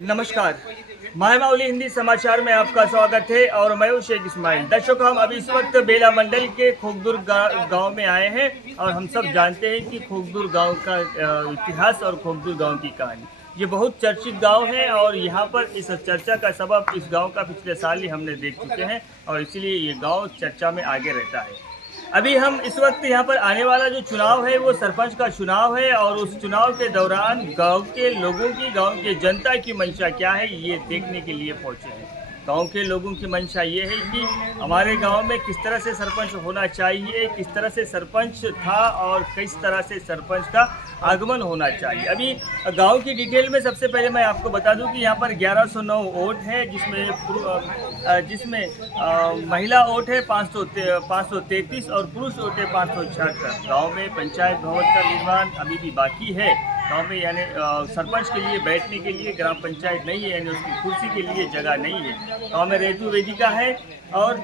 नमस्कार, माहमाउली हिंदी समाचार में आपका स्वागत है और मैं हूं शेख इस्माइल। दर्शकों, हम अभी इस वक्त बेला मंडल के खोखदुर्ग गांव में आए हैं और हम सब जानते हैं कि खोखदुर्ग गांव का इतिहास और खोखदुर्ग गांव की कहानी। ये बहुत चर्चित गांव है और यहाँ पर इस चर्चा का सबब इस गांव का पिछले साल ही हमने देख चुके हैं और इसीलिए ये गाँव चर्चा में आगे रहता है। अभी हम इस वक्त यहाँ पर आने वाला जो चुनाव है वो सरपंच का चुनाव है और उस चुनाव के दौरान गांव के लोगों की, गांव के जनता की मंशा क्या है ये देखने के लिए पहुंचे हैं। गांव के लोगों की मंशा ये है कि हमारे गांव में किस तरह से सरपंच होना चाहिए, किस तरह से सरपंच था और किस तरह से सरपंच का आगमन होना चाहिए। अभी गांव की डिटेल में सबसे पहले मैं आपको बता दूं कि यहाँ पर 1109 वोट है, जिसमें महिला वोट है 533 और पुरुष वोट है 576। गाँव में पंचायत भवन का निर्माण अभी भी बाकी है। गाँव में यानी सरपंच के लिए बैठने के लिए ग्राम पंचायत नहीं है, यानी उसकी कुर्सी के लिए जगह नहीं है। गाँव में रेतु वेदिका है और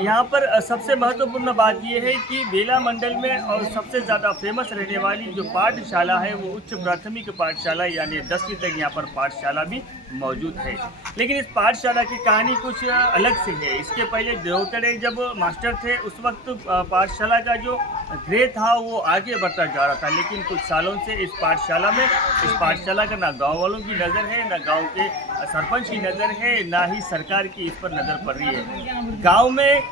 यहाँ पर सबसे महत्वपूर्ण बात यह है कि बेला मंडल में और सबसे ज़्यादा फेमस रहने वाली जो पाठशाला है वो उच्च प्राथमिक पाठशाला यानी 10वीं तक यहाँ पर पाठशाला भी मौजूद है। लेकिन इस पाठशाला की कहानी कुछ अलग से है। इसके पहले देवतड़े जब मास्टर थे उस वक्त पाठशाला का जो ग्रेड था वो आगे बढ़ता जा रहा था, लेकिन कुछ सालों से इस पाठशाला का ना गाँव वालों की नज़र है, ना गाँव के सरपंच की नज़र है, ना ही सरकार की इस पर नज़र पड़ रही है। गांव में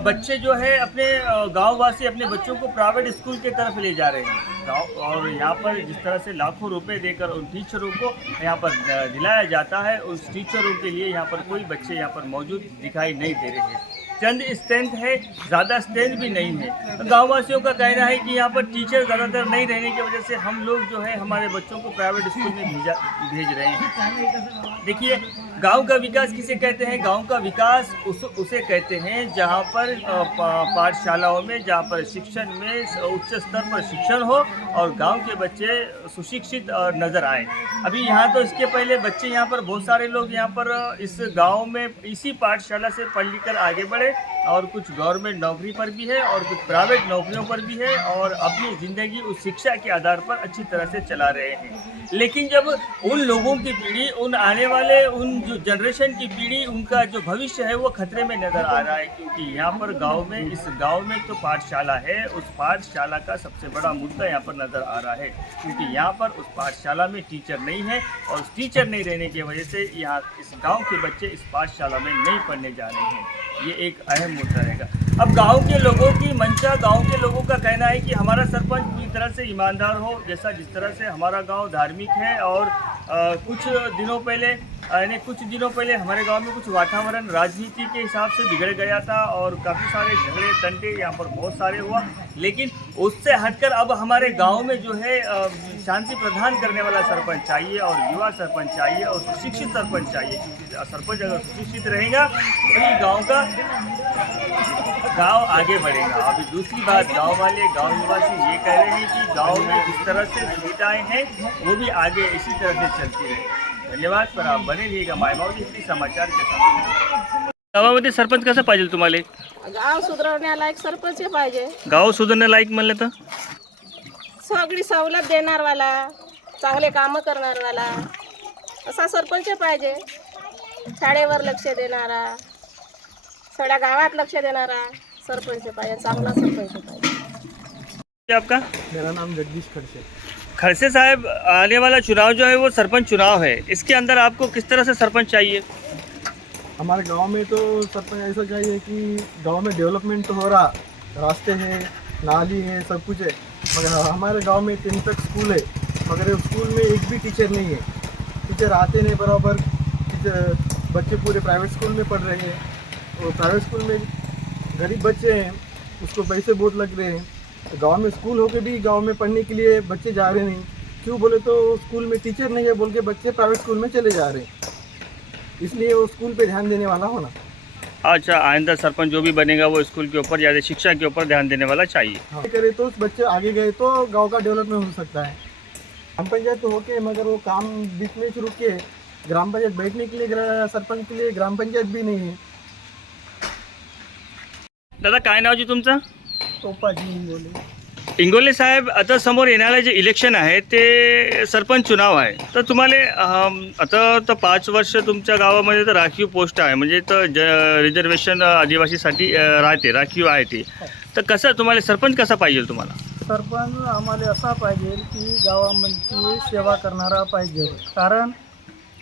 बच्चे जो है अपने गांववासी अपने बच्चों को प्राइवेट स्कूल की तरफ ले जा रहे हैं गाँव, और यहाँ पर जिस तरह से लाखों रुपए देकर उन टीचरों को यहाँ पर दिलाया जाता है, उस टीचरों के लिए यहाँ पर कोई बच्चे यहाँ पर मौजूद दिखाई नहीं दे रहे हैं। चंद स्ट्रेंथ है, ज़्यादा स्ट्रेंथ भी नहीं है। गाँववासियों का कहना है कि यहाँ पर टीचर ज़्यादातर नहीं रहने की वजह से हम लोग जो है हमारे बच्चों को प्राइवेट स्कूल में भेज रहे हैं। देखिए, गांव का विकास किसे कहते हैं? गांव का विकास उसे कहते हैं जहां पर पाठशालाओं में, जहां पर शिक्षण में उच्च स्तर पर शिक्षण हो और गांव के बच्चे सुशिक्षित नज़र आए। अभी यहाँ तो इसके पहले बच्चे यहाँ पर बहुत सारे लोग यहाँ पर इस गांव में इसी पाठशाला से पढ़ लिख कर आगे बढ़े और कुछ गवर्नमेंट नौकरी पर भी है और कुछ प्राइवेट नौकरियों पर भी है और अपनी ज़िंदगी उस शिक्षा के आधार पर अच्छी तरह से चला रहे हैं। लेकिन जब उन लोगों की पीढ़ी, उन आने वाले उन जो जनरेशन की पीढ़ी, उनका जो भविष्य है वो खतरे में नज़र आ रहा है, क्योंकि यहाँ पर इस गांव में तो पाठशाला है, उस पाठशाला का सबसे बड़ा मुद्दा यहाँ पर नज़र आ रहा है, क्योंकि यहाँ पर उस पाठशाला में टीचर नहीं है और उस टीचर नहीं रहने की वजह से यहाँ इस गाँव के बच्चे इस पाठशाला में नहीं पढ़ने जा रहे हैं। ये एक अहम मुद्दा रहेगा। अब गांव के लोगों की मंशा, गांव के लोगों का कहना है कि हमारा सरपंच पूरी तरह से ईमानदार हो, जिस तरह से हमारा गांव धार्मिक है और कुछ दिनों पहले हमारे गांव में कुछ वातावरण राजनीति के हिसाब से बिगड़ गया था और काफ़ी सारे झगड़े तंटे यहाँ पर बहुत सारे हुआ। लेकिन उससे हटकर अब हमारे गांव में जो है शांति प्रदान करने वाला सरपंच चाहिए और युवा सरपंच चाहिए और सुशिक्षित सरपंच चाहिए, क्योंकि सरपंच अगर सुशिक्षित रहेगा तो गांव आगे बढ़ेगा। अभी दूसरी बात, गांव निवासी ये कह रहे हैं कि गांव में जिस तरह से सुविधाएं हैं वो भी आगे इसी तरह से चलती रहे। धन्यवाद। पर आप बने रहिएगा मायमाउली हिंदी समाचार के साथ। गावामध्ये सरपंच कसं पाहिजे तुम्हाला? गाव सुधारण्यालायक सरपंच पाहिजे. गाव सुधारण्यालायक म्हणलं तर सगळी सवलत देणारवाला, चांगले कामं करणारवाला असा सरपंच पाहिजे. शाळेवर लक्ष देणारा, सगळ्या गावात लक्ष देणारा सरपंच पाहिजे, चांगला सरपंच पाहिजे. आपका? मेरा नाम जगदीश खड़से। खड़से साहब, आने वाला चुनाव जो है वो सरपंच चुनाव है, इसके अंदर आपको किस तरह से सरपंच चाहिए? हमारे गांव में तो सरपंच ऐसा चाहिए कि गांव में डेवलपमेंट तो हो रहा, रास्ते हैं, नाली है, सब कुछ है, मगर हमारे गांव में 10 तक स्कूल है, मगर स्कूल में एक भी टीचर नहीं है। टीचर आते नहीं बराबर, बच्चे पूरे प्राइवेट स्कूल में पढ़ रहे हैं और प्राइवेट स्कूल में गरीब बच्चे हैं, उसको पैसे बहुत लग रहे हैं। गांव में स्कूल होके भी गांव में पढ़ने के लिए बच्चे जा रहे नहीं, क्यों बोले तो स्कूल में टीचर नहीं है बोल के बच्चे प्राइवेट स्कूल में चले जा रहे हैं, इसलिए वो स्कूल पे ध्यान देने वाला होना। अच्छा, आइंदा सरपंच जो भी बनेगा वो स्कूल के ऊपर या शिक्षा के ऊपर ध्यान देने वाला चाहिए। हाँ, करे तो बच्चे आगे गए तो गांव का डेवलपमेंट हो सकता है। ग्राम पंचायत तो होके मगर वो काम बीच में शुरू किए, ग्राम पंचायत बैठने के लिए सरपंच के लिए ग्राम पंचायत भी नहीं है। दादा, काय नाव जी तुमचं? टोपा जी बोले। इंगोले साहेब, आता समोर येणारे जे इलेक्शन आहे ते सरपंच चुनाव आहे, तर तुम्हाला आता तर 5 वर्ष तुमच्या गावामध्ये तर राखीव पोस्ट आहे, म्हणजे तर रिझर्वेशन आदिवासीसाठी राहते, राखीव आहे ते. तर कसं तुम्हाला सरपंच कसा पाहिजे तुम्हाला? सरपंच आम्हाला असा पाहिजे की गावामध्ये सेवा करणारा पाहिजे. कारण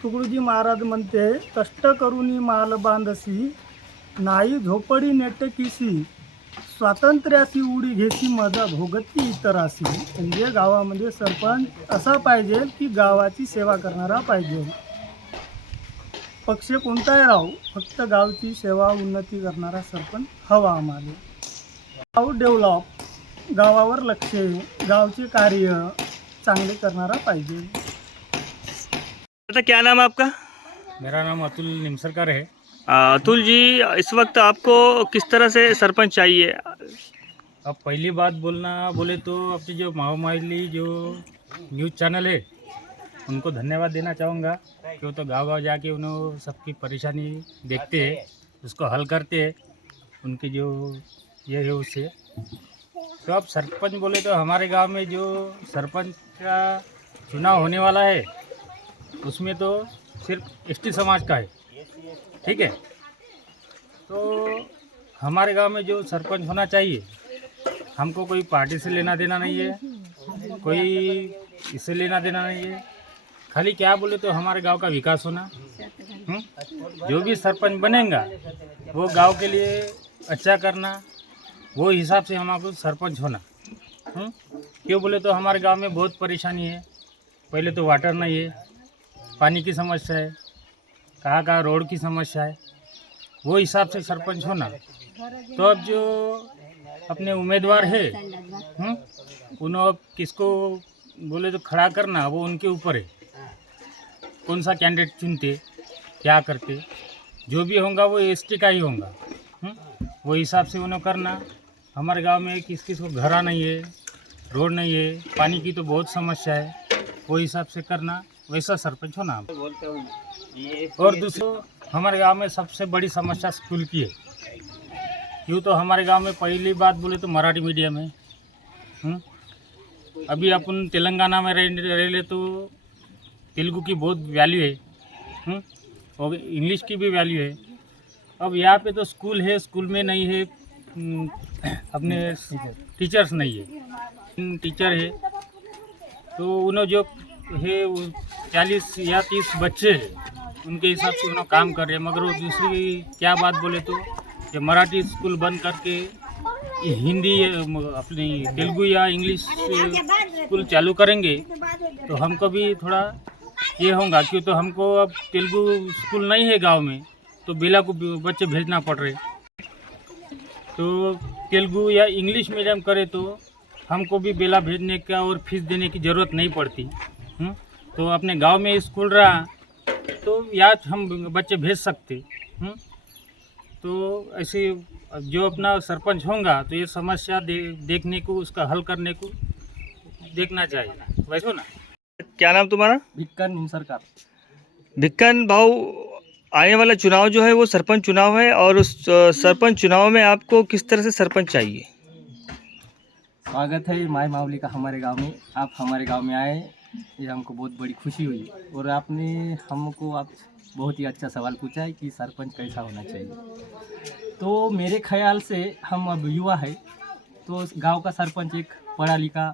तुकडोजी महाराज म्हणते, कष्ट करूनी माल बांधसी, नाही झोपडी नेटकीसी, स्वातंत्र्याशी उडी घेसी, मजा भोगती इतराशी. म्हणजे गावामध्ये सरपंच असा पाहिजे की गावाची सेवा करणारा पाहिजे. पक्ष कोणताही राहू, फक्त गावची सेवा उन्नती करणारा सरपंच हवा आम्हाला. गाव डेव्हलप, गावावर लक्ष, गावचे कार्य चांगले करणारा पाहिजे. आता क्या नाम है आपका? मेरा नाम अतुल निमसरकर है। अतुल जी, इस वक्त आपको किस तरह से सरपंच चाहिए? अब पहली बात बोले तो अपनी जो महामाइली जो न्यूज़ चैनल है उनको धन्यवाद देना चाहूँगा, क्यों तो गाँव जाके उन्होंने सबकी परेशानी देखते हैं, उसको हल करते हैं, उनकी जो ये है उससे. तो अब सरपंच बोले तो हमारे गांव में जो सरपंच का चुनाव होने वाला है उसमें तो सिर्फ एसटी समाज का है, ठीक है. तो हमारे गांव में जो सरपंच होना चाहिए, हमको कोई पार्टी से लेना देना नहीं है, कोई इससे लेना देना नहीं है. खाली क्या बोले तो हमारे गांव का विकास होना. जो भी सरपंच बनेगा वो गांव के लिए अच्छा करना, वो हिसाब से हमारे सरपंच होना. क्यों बोले तो हमारे गांव में बहुत परेशानी है. पहले तो वाटर नहीं है, पानी की समस्या है, कहाँ रोड की समस्या है, वो हिसाब से सरपंच होना. तो अब जो अपने उम्मीदवार है उन्होंने किसको बोले तो खड़ा करना, वो उनके ऊपर है. कौन सा कैंडिडेट चुनते, क्या करते, जो भी होगा वो एसटी का ही होगा. वो हिसाब से उन्हें करना. हमारे गांव में किस किस को घरा नहीं है, रोड नहीं है, पानी की तो बहुत समस्या है, वो हिसाब से करना, वैसा सरपंच होना. और दूसरा, हमारे गांव में सबसे बड़ी समस्या स्कूल की है. यूँ तो हमारे गांव में पहली बात बोले तो मराठी मीडियम है. अभी अपन तेलंगाना में रह ले तो तेलुगु की बहुत वैल्यू है, और इंग्लिश की भी वैल्यू है. अब यहाँ पे तो स्कूल है, स्कूल में नहीं है, अपने टीचर्स नहीं है. टीचर है तो उन्हें जो है 40 या 30 बच्चे हैं, उनके हिसाब से उन्हें काम कर रहे हैं. मगर वो दूसरी क्या बात बोले तो ये मराठी स्कूल बंद करके ये हिंदी अपनी तेलुगु या इंग्लिश स्कूल चालू करेंगे तो हमको भी थोड़ा ये होगा. क्यों तो हमको अब तेलुगु स्कूल नहीं है गांव में, तो बेला को बच्चे भेजना पड़ रहे. तो तेलुगु या इंग्लिश मीडियम करे तो हमको भी बेला भेजने का और फीस देने की ज़रूरत नहीं पड़ती. तो अपने गांव में स्कूल रहा तो या हम बच्चे भेज सकते. तो ऐसे जो अपना सरपंच होगा तो ये समस्या देखने को, उसका हल करने को देखना चाहिए, वैसे ना. क्या नाम तुम्हारा? भिक्कन निमसरकर. भिक्कन भाऊ, आने वाला चुनाव जो है वो सरपंच चुनाव है, और उस सरपंच चुनाव में आपको किस तरह से सरपंच चाहिए? स्वागत है माय मावली का हमारे गांव में. आप हमारे गांव में आए, ये हमको बहुत बड़ी खुशी हुई. और आपने हमको आप बहुत ही अच्छा सवाल पूछा है कि सरपंच कैसा होना चाहिए. तो मेरे ख्याल से हम अब युवा है, तो गांव का सरपंच एक पढ़ा लिखा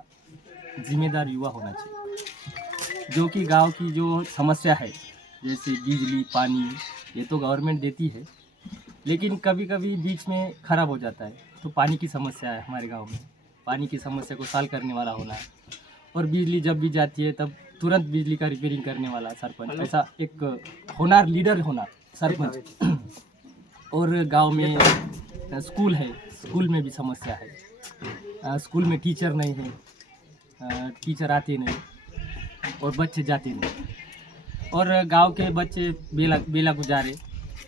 जिम्मेदार युवा होना चाहिए, जो कि गांव की जो समस्या है जैसे बिजली पानी ये तो गवर्नमेंट देती है, लेकिन कभी कभी बीच में ख़राब हो जाता है. तो पानी की समस्या है हमारे गांव में, पानी की समस्या को सॉल्व करने वाला होना है. और बिजली जब भी जाती है तब तुरंत बिजली का रिपेयरिंग करने वाला सरपंच, ऐसा एक होनार लीडर होना सरपंच. और गांव में स्कूल है, स्कूल में भी समस्या है. स्कूल में टीचर नहीं है, टीचर आते नहीं और बच्चे जाते नहीं. और गांव के बच्चे बेला गुजारे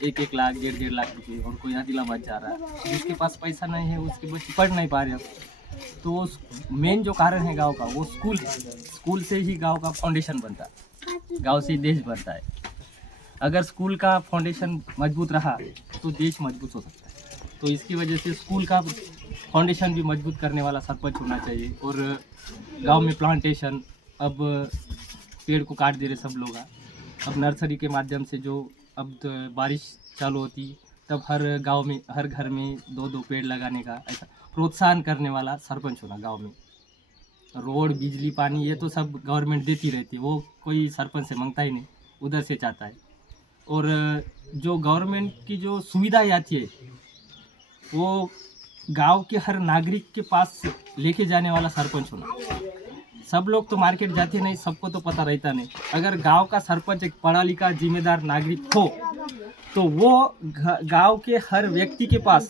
1-1 लाख 1.5 लाख रुपये, और कोई आदिलाबाद जा रहा है. जिसके पास पैसा नहीं है उसके बच्चे पढ़ नहीं पा रहे. तो मेन जो कारण है गांव का वो स्कूल है. स्कूल से ही गांव का फाउंडेशन बनता है, गांव से ही देश बनता है. अगर स्कूल का फाउंडेशन मजबूत रहा तो देश मजबूत हो सकता है. तो इसकी वजह से स्कूल का फाउंडेशन भी मजबूत करने वाला सरपंच होना चाहिए। और गांव में प्लांटेशन, अब पेड़ को काट दे रहे सब लोग, अब नर्सरी के माध्यम से जो अब तो बारिश चालू होती तब हर गांव में हर घर में 2-2 पेड़ लगाने का ऐसा प्रोत्साहन करने वाला सरपंच होना गांव में। रोड, बिजली, पानी ये तो सब गवर्नमेंट देती रहती है, वो कोई सरपंच से मांगता ही नहीं, उधर से चाहता है। और जो गवर्नमेंट की जो सुविधाएं आती है वो गांव के हर नागरिक के पास लेके जाने वाला सरपंच होना। सब लोग तो मार्केट जाते नहीं, सबको तो पता रहता नहीं। अगर गांव का सरपंच एक पढ़ा लिखा जिम्मेदार नागरिक हो तो वो गांव के हर व्यक्ति के पास,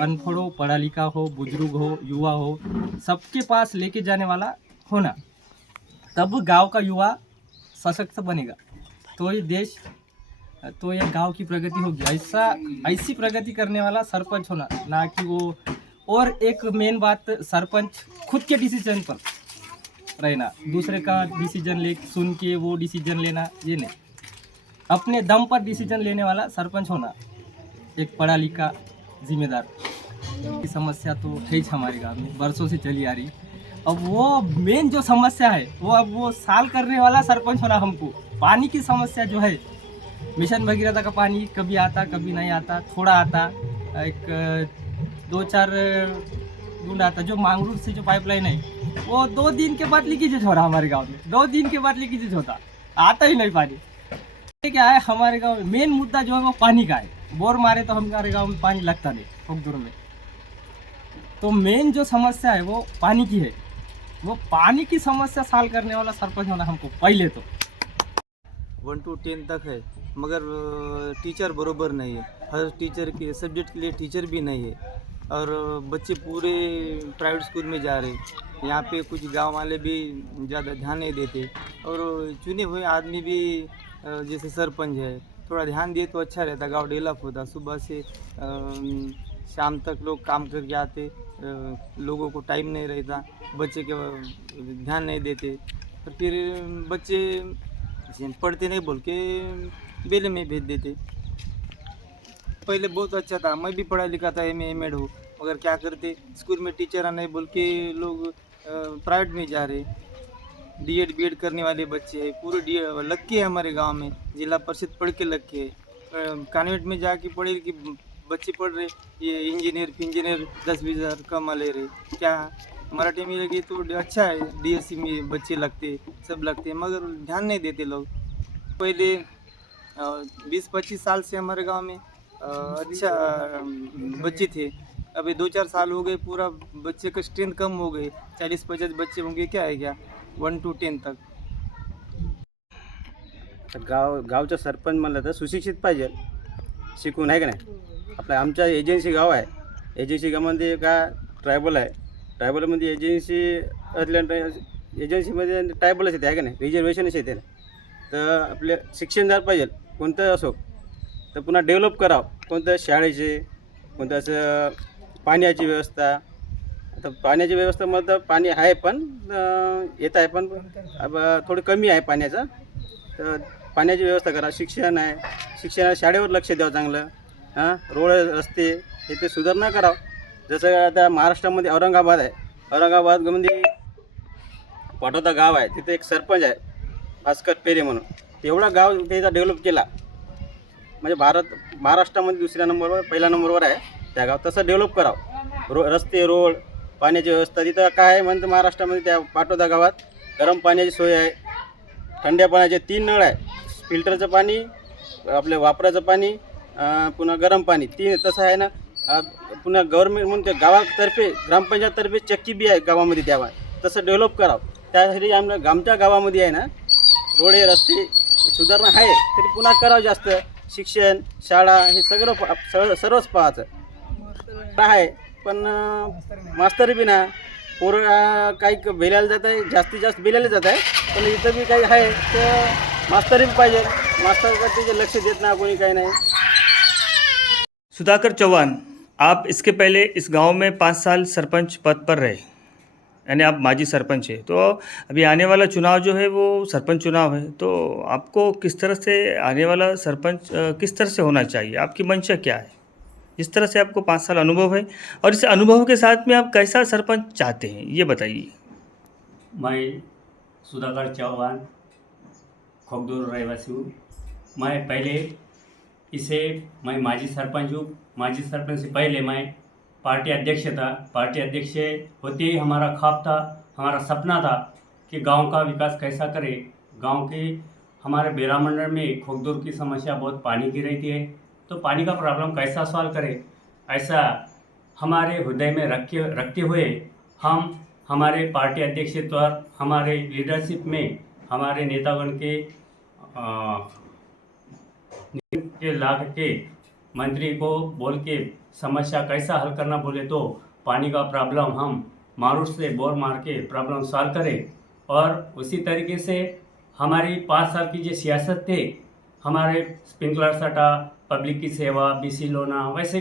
अनपढ़ हो, पढ़ा लिखा हो, बुजुर्ग हो, युवा हो, सबके पास लेके जाने वाला होना, तब गांव का युवा सशक्त बनेगा, तो ये देश, तो ये गांव की प्रगति होगी। ऐसी प्रगति करने वाला सरपंच होना, ना कि वो। और एक मेन बात, सरपंच खुद के डिसीजन पर रहना, दूसरे का डिसीजन ले सुन के वो डिसीजन लेना, ये नहीं, अपने दम पर डिसीजन लेने वाला सरपंच होना, एक पढ़ा लिखा जिम्मेदार। की समस्या तो है ही हमारे गांव में, बरसों से चली आ रही। अब वो मेन जो समस्या है वो अब वो साल करने वाला सरपंच होना हमको। पानी की समस्या जो है, मिशन भगीरथ का पानी कभी आता कभी नहीं आता, थोड़ा आता, एक 2-4 बूंद आता। जो मांगरूर से जो पाइपलाइन है वो 2 दिन के बाद लीकेज हो रहा हमारे गांव में, 2 दिन के बाद लीकेज होता, आता ही नहीं पानी। क्या है हमारे गांव में मेन मुद्दा जो है वो पानी का है। बोर मारे तो हमारे गांव में पानी लगता नहीं खोगदुर में, तो मेन जो समस्या है वो पानी की है। वो पानी की समस्या साल करने वाला सरपंच होना हमको पहले तो। 1 to 10 तक है, मगर टीचर बरोबर नहीं है। हर टीचर के सब्जेक्ट के लिए टीचर भी नहीं है, और बच्चे पूरे प्राइवेट स्कूल में जा रहे हैं। यहाँ पे कुछ गांव वाले भी ज़्यादा ध्यान नहीं देते, और चुने हुए आदमी भी जैसे सरपंच है, थोड़ा ध्यान दिए तो अच्छा रहता, गांव डेवलप होता। सुबह से शाम तक लोग काम करके आते, लोगों को टाइम नहीं रहता, बच्चे के ध्यान नहीं देते, और फिर बच्चे पढ़ते नहीं बोल के बेले में भेज देते। पहले बहुत अच्छा था, मैं भी पढ़ा लिखा था, एमए एमएड हो, मगर क्या करते, स्कूल में टीचर आने बोल के लोग प्राइवेट में जा रहे। डीएड बीएड करने वाले बच्चे हैं, पूरे लग के है हमारे गांव में, जिला परिषद पढ़ के लग के है। कॉन्वेंट में जाके पढ़े कि बच्चे पढ़ रहे, ये इंजीनियर 10-20 हज़ार कमा ले रहे। क्या मराठी में लगे तो अच्छा है, डीएससी में बच्चे लगते, सब लगते, मगर ध्यान नहीं देते लोग। पहले 20-25 साल से हमारे गांव में अच्छा बच्चे थे, अभी 2-4 साल हो गए, पूरा बच्चे का स्ट्रेंथ कम हो गए, 40-50 बच्चे होंगे, क्या है क्या 1 to 10 तक। गावचा सरपंच म्हणलं तर सुशिक्षित पाहिजे, शिकून आहे का नाही। आपल्या आमच्या एजन्सी गाव आहे, एजन्सी गावामध्ये का ट्रायबल आहे, ट्रायबलमध्ये एजन्सी एजन्सीमध्ये ट्रायबलच येते आहे का नाही, रिजर्वेशनच येते ना। तर आपले शिक्षणदार पाहिजे कोणतं असो, तर पुन्हा डेव्हलप करावं, कोणतं शाळेचे, कोणतं असं पाण्याची व्यवस्था। आता पाण्याची व्यवस्था मतलब पाणी आहे पण येत आहे, पण थोडी कमी आहे पाण्याचं, तर पाण्याची व्यवस्था करा। शिक्षण आहे, शिक्षणाला शाळेवर लक्ष द्यावं चांगलं, रोड रस्ते हे ते सुधारणा करावं। जसं आता महाराष्ट्रामध्ये औरंगाबाद आहे, औरंगाबादमध्ये पाटोदा गाव आहे, तिथे एक सरपंच आहे भास्कर पेरे म्हणून, तेवढा गाव त्याचा डेव्हलप केला, म्हणजे महाराष्ट्रामध्ये दुसऱ्या नंबरवर, पहिल्या नंबरवर आहे त्या गाव। तसं डेव्हलप करावं, रस्ते, रोड, पाण्याची व्यवस्था। तिथं काय आहे म्हणतं महाराष्ट्रामध्ये, त्या पाटोदा गावात गरम पाण्याची सोय आहे, थंड्या पाण्याचे 3 नळ आहे, फिल्टरचं पाणी, आपल्या वापराचं पाणी, पुन्हा गरम पाणी 3। तसं आहे ना, पुन्हा गव्हर्नमेंट म्हणून त्या गावातर्फे, ग्रामपंचायततर्फे चक्की बी आहे गावामध्ये द्यावा, तसं डेव्हलप करावं। त्यासाठी आमच्या गावामध्ये आहे ना, रोडे रस्ते सुधारणा आहे, तरी पुन्हा करावं जास्त। शिक्षण, शाळा हे सर्वच पाहायचं आहे, पण मास्तर बी ना, पोरं काही बेलायला जात आहे, जास्तीत जास्त बेलायला जात आहे, पण इथं बी काही आहे तर मास्तर बी पाहिजे, मास्तर लक्ष देत ना कोणी, काही नाही। सुधाकर चौहान, आप इसके पहले इस गांव में 5 साल सरपंच पद पर रहे, यानी आप माजी सरपंच है। तो अभी आने वाला चुनाव जो है वो सरपंच चुनाव है, तो आपको किस तरह से आने वाला सरपंच किस तरह से होना चाहिए, आपकी मंशा क्या है? जिस तरह से आपको 5 साल अनुभव है, और इस अनुभव के साथ में आप कैसा सरपंच चाहते हैं, ये बताइए। मैं सुधाकर चौहान खोगदूर रहवासी हूँ। मैं पहले मैं माजी सरपंच हूँ। माजी सरपंच से पहले मैं पार्टी अध्यक्ष था। पार्टी अध्यक्ष होते ही हमारा ख्वाब था, हमारा सपना था कि गांव का विकास कैसा करे। गांव के हमारे बेला मंडल में खोगदूर की समस्या बहुत पानी की रहती है, तो पानी का प्रॉब्लम कैसा सॉल्व करे, ऐसा हमारे हृदय में रखते हुए हम हमारे पार्टी अध्यक्ष द्वारा हमारे लीडरशिप में हमारे नेतागण के ला के मंत्री को बोल के समस्या कैसा हल करना बोले तो पानी का प्रॉब्लम हम मारूट से बोर मार के प्रॉब्लम सॉल्व करें। और उसी तरीके से हमारी 5 साल की जो सियासत थे, हमारे स्प्रिंकलर सटा, पब्लिक की सेवा, बीसी लोना, वैसे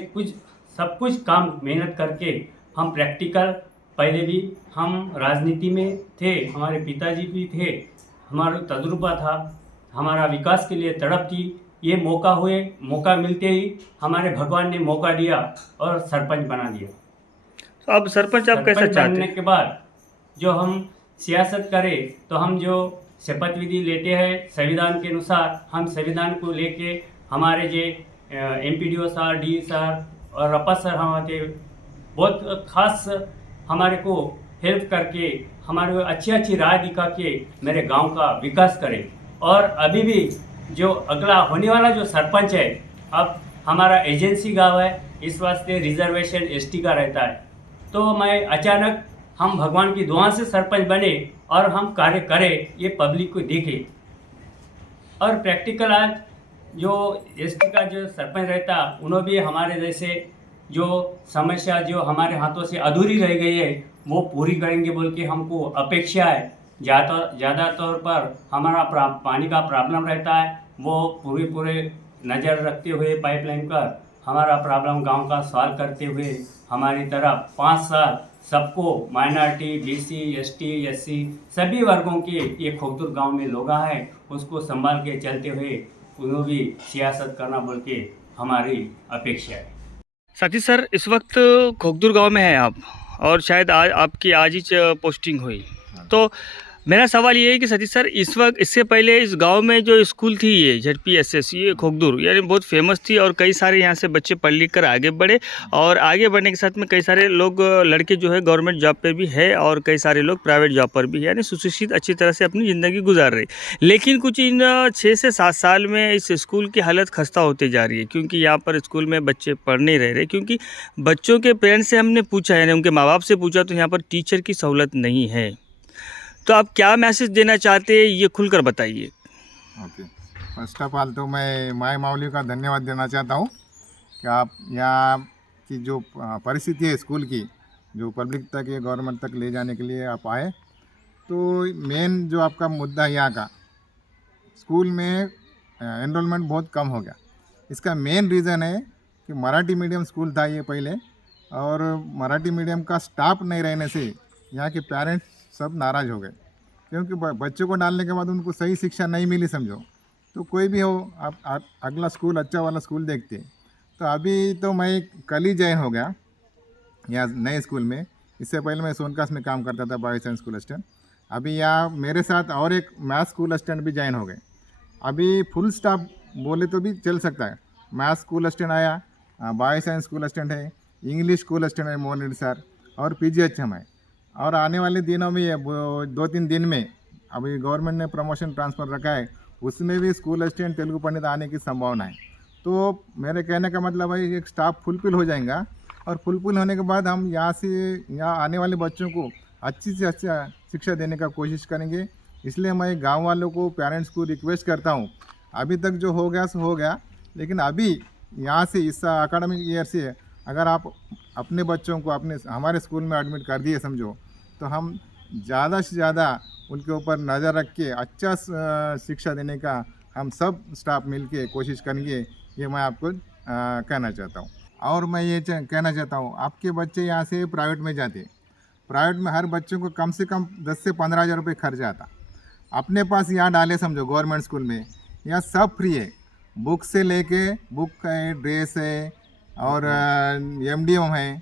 सब कुछ काम मेहनत करके हम प्रैक्टिकल, पहले भी हम राजनीति में थे, हमारे पिताजी भी थे, हमारा तजुर्बा था, हमारा विकास के लिए तड़प थी। ये मौका मिलते ही हमारे भगवान ने मौका दिया और सरपंच बना दिया। तो अब सरपंच आप कैसा चाहते बनने हैं? के बाद जो हम सियासत करें तो हम जो शपथ विधि लेते हैं संविधान के अनुसार, हम संविधान को लेके हमारे जो MPDO सर, डी सर और रपा सर हमारे बहुत खास हमारे को हेल्प करके हमारे को अच्छी राह दिखा के मेरे गांव का विकास करें। और अभी भी जो अगला होने वाला जो सरपंच है, अब हमारा एजेंसी गांव है, इस वास्ते रिजर्वेशन ST का रहता है। तो मैं अचानक हम भगवान की दुआ से सरपंच बने और हम कार्य करें, ये पब्लिक को देखे। और प्रैक्टिकल आज जो ST का जो सरपंच रहता, उन्होंने भी हमारे जैसे जो समस्या जो हमारे हाथों से अधूरी रह गई है वो पूरी करेंगे बोल के हमको अपेक्षा है। ज़्यादा तौर पर हमारा पानी का प्रॉब्लम रहता है, वो पूरे नज़र रखते हुए पाइपलाइन पर हमारा प्रॉब्लम गांव का सॉल्व करते हुए हमारी तरफ 5 साल सबको माइनॉरिटी, BC, ST, SC सभी वर्गों के ये खोगदूर गांव में लोग हैं, उसको संभाल के चलते हुए उन्होंने भी सियासत करना बोल के हमारी अपेक्षा है। साथी सर, इस वक्त खोगदूर गांव में हैं आप, और शायद आपकी आज ही पोस्टिंग हुई। तो मेरा सवाल ये है कि सतीश सर, इस वक्त इससे पहले इस गांव में जो स्कूल थी ये ZPSS, ये खोगदूर यानी बहुत फेमस थी, और कई सारे यहाँ से बच्चे पढ़ लिख कर आगे बढ़े, और आगे बढ़ने के साथ में कई सारे लोग लड़के जो है गवर्नमेंट जॉब पे भी है, और कई सारे लोग प्राइवेट जॉब पर भी है, यानी सुशिक्षित अच्छी तरह से अपनी ज़िंदगी गुजार रहे। लेकिन कुछ इन 6 से 7 साल में इस स्कूल की हालत खस्ता होती जा रही है, क्योंकि यहाँ पर स्कूल में बच्चे पढ़ नहीं रहे, क्योंकि बच्चों के पेरेंट्स से हमने पूछा, यानी उनके माँ बाप से पूछा, तो यहाँ पर टीचर की सहूलत नहीं है। तो आप क्या मैसेज देना चाहते हैं, ये खुलकर बताइए। ओके, फर्स्ट ऑफ ऑल तो मैं माय माउली का धन्यवाद देना चाहता हूँ कि आप यहाँ की जो परिस्थिति है स्कूल की, जो पब्लिक तक या गवर्नमेंट तक ले जाने के लिए आप आए। तो मेन जो आपका मुद्दा यहाँ का, स्कूल में एनरोलमेंट बहुत कम हो गया। इसका मेन रीज़न है कि मराठी मीडियम स्कूल था ये पहले, और मराठी मीडियम का स्टाफ नहीं रहने से यहाँ के पेरेंट्स सब नाराज़ हो गए, क्योंकि बच्चों को डालने के बाद उनको सही शिक्षा नहीं मिली समझो। तो कोई भी हो, आप अगला स्कूल अच्छा वाला स्कूल देखते। तो अभी तो मैं कल ही ज्वाइन हो गया यहाँ नए स्कूल में। इससे पहले मैं सोनकास में काम करता था, बॉयज़ एंड स्कूल असिस्टेंट। अभी यहाँ मेरे साथ और एक मैथ स्कूल असिस्टेंट भी ज्वाइन हो गए। अभी फुल स्टाफ बोले तो भी चल सकता है। मैथ स्कूल असिस्टेंट आया, बॉयज़ एंड स्कूल असिस्टेंट है, इंग्लिश स्कूल असिस्टेंट है मोहन रेड्डी सर, और PGHM है। और आने वाले दिनों में 2-3 दिन में अभी गवर्नमेंट ने प्रमोशन ट्रांसफ़र रखा है, उसमें भी स्कूल असिस्टेंट तेलुगु पंडित आने की संभावना है। तो मेरे कहने का मतलब है एक स्टाफ फुलफिल हो जाएगा, और फुलफिल होने के बाद हम यहाँ आने वाले बच्चों को अच्छी से अच्छा शिक्षा देने का कोशिश करेंगे। इसलिए मैं गांव वालों को, पेरेंट्स को रिक्वेस्ट करता हूँ, अभी तक जो हो गया सो हो गया, लेकिन अभी यहाँ से इस एकेडमिक ईयर से अगर आप अपने बच्चों को हमारे स्कूल में एडमिट कर दिए समझो, तो हम ज़्यादा से ज़्यादा उनके ऊपर नज़र रख के अच्छा शिक्षा देने का हम सब स्टाफ मिल के कोशिश करेंगे। ये मैं आपको कहना चाहता हूँ। और मैं ये कहना चाहता हूँ, आपके बच्चे यहाँ से प्राइवेट में जाते, प्राइवेट में हर बच्चों को कम से कम 10 से 15 हज़ार रुपये खर्च आता। अपने पास यहाँ डाले समझो, गवर्नमेंट स्कूल में यहाँ सब फ्री है, बुक से लेके बुक है, ड्रेस है, और MDO है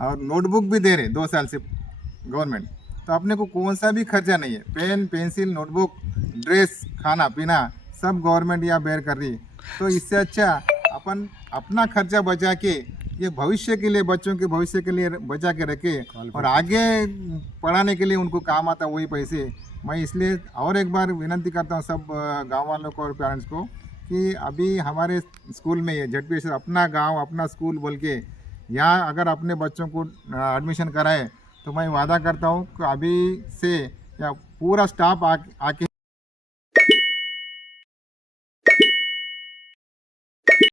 और नोटबुक भी दे रहे 2 साल से गवर्नमेंट। तो अपने को कौन सा भी खर्चा नहीं है, पेन पेंसिल नोटबुक ड्रेस खाना पीना सब गवर्नमेंट यहाँ बेयर कर रही है। तो इससे अच्छा अपन अपना खर्चा बचा के ये भविष्य के लिए बच्चों के भविष्य के लिए बचा के रखे और आगे पढ़ाने के लिए उनको काम आता वही पैसे। मैं इसलिए और एक बार विनती करता हूँ सब गांव वालों को और पेरेंट्स को कि अभी हमारे स्कूल में ये ZPSS अपना गांव अपना स्कूल बोल के यहाँ अगर अपने बच्चों को एडमिशन कराए तो मैं वादा करता हूँ कि अभी से या पूरा स्टाफ आके